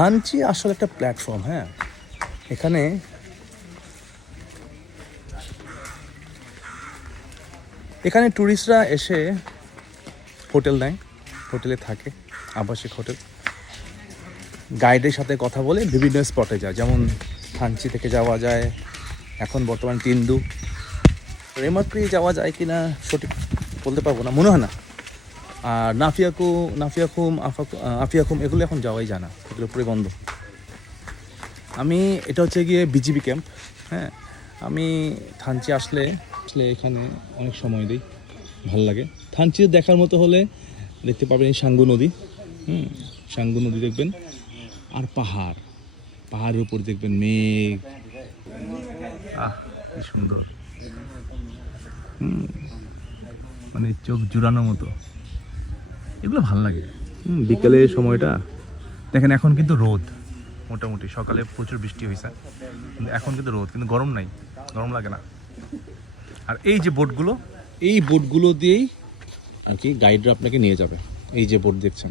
থানচি আসলে একটা প্ল্যাটফর্ম হ্যাঁ। এখানে এখানে ট্যুরিস্টরা এসে হোটেল নেয়, হোটেলে থাকে, আবাসিক হোটেল। গাইডের সাথে কথা বলে বিভিন্ন স্পটে যায়, যেমন থানচি থেকে যাওয়া যায়, এখন বর্তমান তিন্দু রেমাক্রি যাওয়া যায় কি না সঠিক বলতে পারব না, মনে হয় না। আর নাফিয়াকু নাফিয়াকুম আফাকু আফিয়াকুম এগুলো এখন যাওয়াই যায় না। এগুলো পুরো বন্ধ। আমি এটা হচ্ছে গিয়ে বিজিবি ক্যাম্প হ্যাঁ? আমি থানচি আসলে আসলে এখানে অনেক সময় দিই ভালো লাগে। থানচি দেখার মতো হলে দেখতে পাবেন এই সাঙ্গু নদী হুম? সাঙ্গু নদী দেখবেন। আর পাহাড় পাহাড়ের উপর দেখবেন মেঘ। আহ কি সুন্দর। হুম, মানে চোখ জুড়ানোর মতো। এগুলো ভালো লাগে। বিকেলে সময়টা। দেখেন এখন কিন্তু রোদ মোটামুটি। সকালে প্রচুর বৃষ্টি হয়েছে কিন্তু এখন কিন্তু রোদ কিন্তু গরম নাই গরম লাগে না। আর এই যে বোটগুলো এই বোটগুলো দিয়েই আর কি গাইডরা আপনাকে নিয়ে যাবে। এই যে বোট দেখছেন।